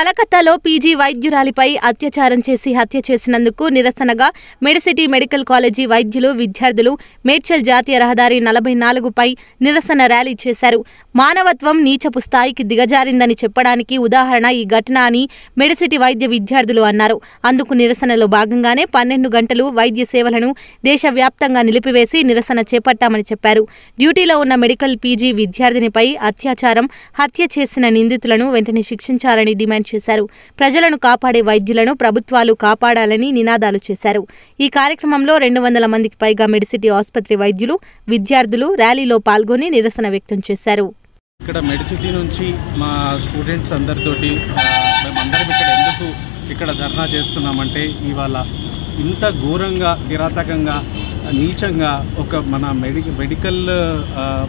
కలకత్తాలో పీజీ వైద్యురాలిపై అత్యాచారం చేసి హత్య చేసినందుకు నిరసనగా మెడిసిటీ మెడికల్ కాలేజీ వైద్యులు, విద్యార్థులు మేడ్చల్ జాతీయ రహదారి 44పై నిరసన ర్యాలీ చేశారు. మానవత్వం నీచపు స్థాయికి దిగజారిందని చెప్పడానికి ఉదాహరణ ఈ ఘటన అని మెడిసిటీ వైద్య విద్యార్థులు అన్నారు. అందుకు నిరసనలో భాగంగానే 12 గంటలు వైద్య సేవలను దేశవ్యాప్తంగా నిలిపివేసి నిరసన చేపట్టామని చెప్పారు. డ్యూటీలో ఉన్న మెడికల్ పీజీ విద్యార్థినిపై అత్యాచారం, హత్య చేసిన నిందితులను వెంటనే శిక్షించాలని డిమాండ్ చేశారు. ప్రజలను కాపాడే వైద్యులను ప్రభుత్వాలు కాపాడాలని నినాదాలు చేశారు. ఈ కార్యక్రమంలో 200 మందికి పైగా మెడిసిటీ ఆసుపత్రి వైద్యులు, విద్యార్థులు ర్యాలీలో పాల్గొని నిరసన వ్యక్తం చేశారు. ఇక్కడ మెడిసిటీ నుంచి మా స్టూడెంట్స్ అందరితోటి మేమందరం ఇక్కడ ధర్నా చేస్తున్నామంటే ఇవాళ ఇంత ఘోరంగా, కిరాతకంగా, నీచంగా ఒక మన మెడికల్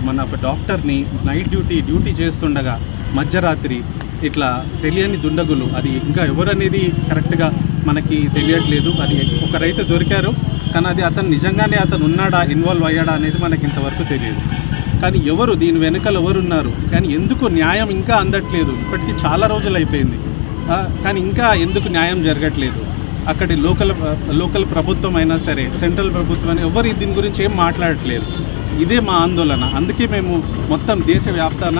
మన ఒక డాక్టర్ని నైట్ డ్యూటీ చేస్తుండగా మధ్యరాత్రి ఇట్లా తెలియని దుండగులు, అది ఇంకా ఎవరనేది కరెక్ట్గా మనకి తెలియట్లేదు. అది ఒకరైతే దొరికారు, కానీ అది అతను నిజంగానే ఉన్నాడా, ఇన్వాల్వ్ అయ్యాడా అనేది మనకి ఇంతవరకు తెలియదు. కానీ ఎవరు దీని వెనుకలు ఎవరున్నారు, కానీ ఎందుకు న్యాయం ఇంకా అందట్లేదు? ఇప్పటికీ చాలా రోజులు అయిపోయింది, కానీ ఇంకా ఎందుకు న్యాయం జరగట్లేదు? అక్కడి లోకల్ ప్రభుత్వం అయినా సరే, సెంట్రల్ ప్రభుత్వం అయినా ఎవరు దీని గురించి ఏం మాట్లాడట్లేదు. ఇదే మా ఆందోళన. అందుకే మేము మొత్తం దేశవ్యాప్తాన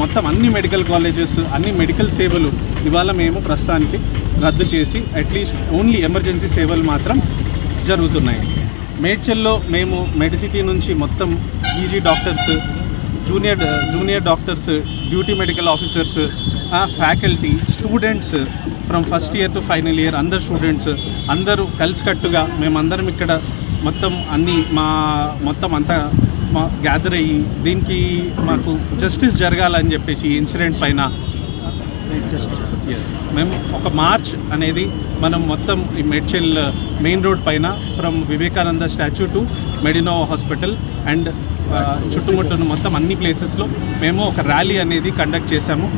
మొత్తం అన్ని మెడికల్ కాలేజెస్, అన్ని మెడికల్ సేవలు ఇవాళ మేము ప్రస్తుతానికి రద్దు చేసి అట్లీస్ట్ ఓన్లీ ఎమర్జెన్సీ సేవలు మాత్రం జరుగుతున్నాయి. మేడ్చల్లో మేము మెడిసిటీ నుంచి మొత్తం PG doctors, junior doctors, duty medical officers, faculty, students from first year to final year అందరు స్టూడెంట్స్ అందరూ కలిసికట్టుగా మేమందరం ఇక్కడ మొత్తం అంతా గ్యాదర్ అయ్యి దీనికి మాకు జస్టిస్ జరగాలని చెప్పేసి ఈ ఇన్సిడెంట్ పైన మేము ఒక మార్చ్ అనేది మనం మొత్తం ఈ మేడ్చల్ మెయిన్ రోడ్ పైన from Vivekananda statue to Medino hospital and చుట్టుముట్టున్న మొత్తం అన్ని ప్లేసెస్లో మేము ఒక ర్యాలీ అనేది కండక్ట్ చేశాము.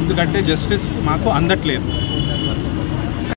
ఎందుకంటే జస్టిస్ మాకు అందట్లేదు.